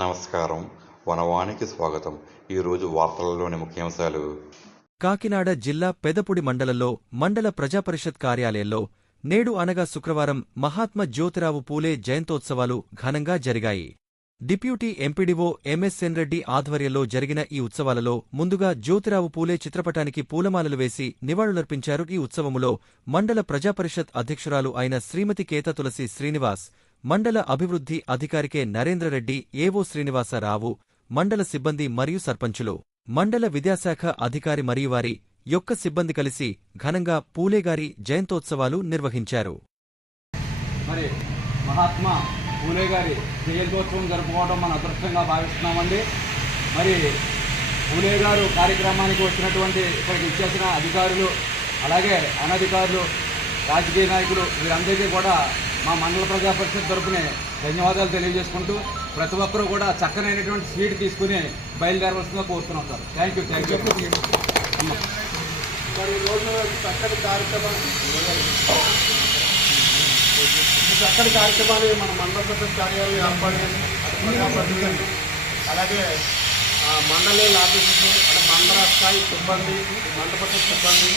నమస్కారం. వనవానికి స్వాగతం. ఈరోజు వార్తలలోని ముఖ్యాంశాలు. కాకినాడ జిల్లా పెదపుడి మండలంలో మండల ప్రజాపరిషత్ కార్యాలయంలో నేడు అనగా శుక్రవారం మహాత్మా జ్యోతిరావు పూలే జయంతోత్సవాలు ఘనంగా జరిగాయి. డిప్యూటీ ఎంపీడీఓ ఎంఎస్ఎన్ రెడ్డి ఆధ్వర్యంలో జరిగిన ఈ ఉత్సవాలలో ముందుగా జ్యోతిరావు పూలే చిత్రపటానికి పూలమాలలు వేసి నివాళులర్పించారు. ఈ ఉత్సవములో మండల ప్రజాపరిషత్ అధ్యక్షురాలు అయిన శ్రీమతి కేత తులసి శ్రీనివాస్, మండల అభివృద్ధి అధికారి కె నరేంద్రరెడ్డి, ఏవో శ్రీనివాసరావు, మండల సిబ్బంది మరియు సర్పంచులు, మండల విద్యాశాఖ అధికారి మరియు వారి యొక్క సిబ్బంది కలిసి ఘనంగా పూలేగారి జయంతోత్సవాలు నిర్వహించారు. మరి మహాత్మా పూలే గారి జయంతోత్సవం జరుపుకోవడం మన అదృష్టంగా భావిస్తున్నామండి. మరి పూలే గారు కార్యక్రమానికి వచ్చినటువంటి ఇక్కడికి ఇచ్చేసిన అధికారులు, అలాగే అనధికారులు, రాజకీయ నాయకులు వీరందరికీ కూడా మా మండల ప్రజాపరిషత్ తరపున ధన్యవాదాలు తెలియజేసుకుంటూ ప్రతి ఒక్కరూ కూడా చక్కనైనటువంటి స్వీట్ తీసుకుని బయలుదేరవలసిందిగా కోరుతున్నాం సార్. Thank you. మరి ఈరోజు చక్కటి కార్యక్రమాన్ని మన మండల పరిషత్ కార్యాలయం ఏర్పాటు చేసి అలాగే మండలి ఆఫీసర్స్ అంటే మండల స్థాయి సిబ్బంది, మండల పరిషత్ సిబ్బంది,